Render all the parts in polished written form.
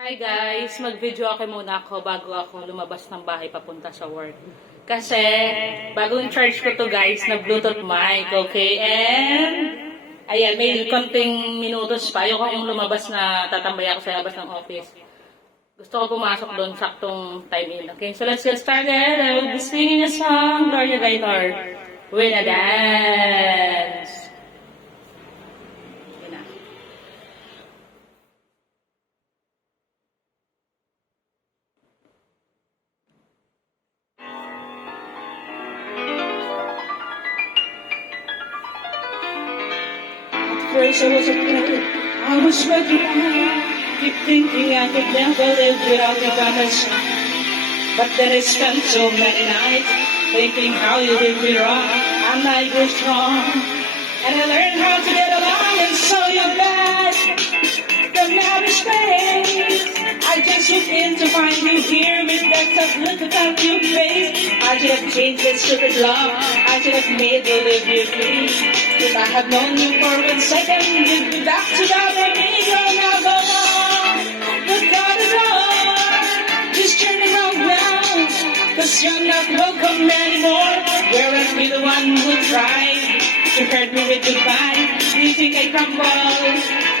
Hi guys, mag-video ako muna ako bago ako lumabas ng bahay papunta sa work. Kasi, bagong charge ko to guys na Bluetooth mic, okay? And, ayan, may konting minutos pa. Ayoko yung lumabas na tatambay ako sa labas ng office. Gusto ko pumasok doon saktong time in. Okay, so let's get started. I will be singing a song, Gloria Gaynor, When I Dance. Yun na. First I was afraid, I was ready. Keep thinking I could never live without you by my side. But then I spent so many nights thinking how you did me wrong. And I grew strong, and I learned how to get along. And so you're back from outer space. I just looked in to find you here with that tough look on your face. I should have changed this stupid love. I should have made you live you free. If I had known you for 1 second, you'd be back together with me. You're now go on, but God is on. Just turn around now, cause you're not welcome anymore. Whereas be the one who tried to hurt me with goodbye. Do you think I crumble?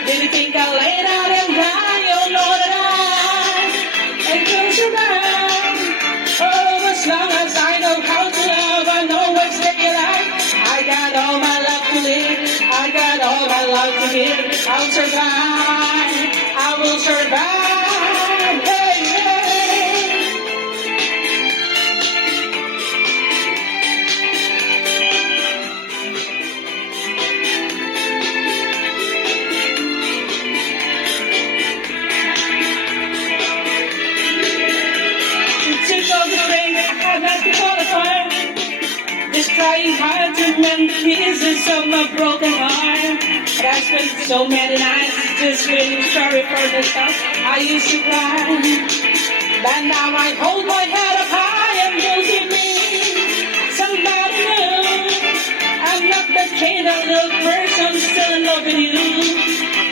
Did you think I laid out and die? Oh no, that I close your eyes. Oh, as long as I know how to love, I know what's in your life. I got all my love to live, I got all my love to give. I'll survive, I will survive. Hey, hey. To take all the rain, I had to fall apart. Just trying hard to mend the pieces of my broken heart. But I spent so many nights just feeling sorry for the stuff I used to cry. But now I hold my head up high and you'll give me somebody new. I'm not the kind of little person still in love with you.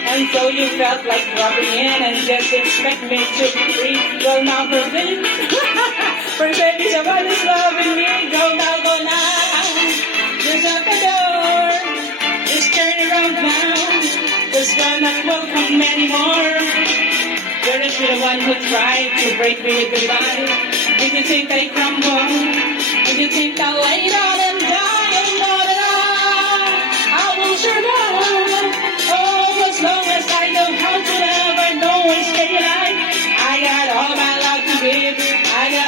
And so you felt like dropping in and just expect me to be free. Well now forbid, forbid someone is loving me. Go now, go now. Just at the door. Just turn around now. Cause you're not welcome anymore. You're just the one who tried to break me with goodbye. Did you think I crumble? Did you think I laid on it?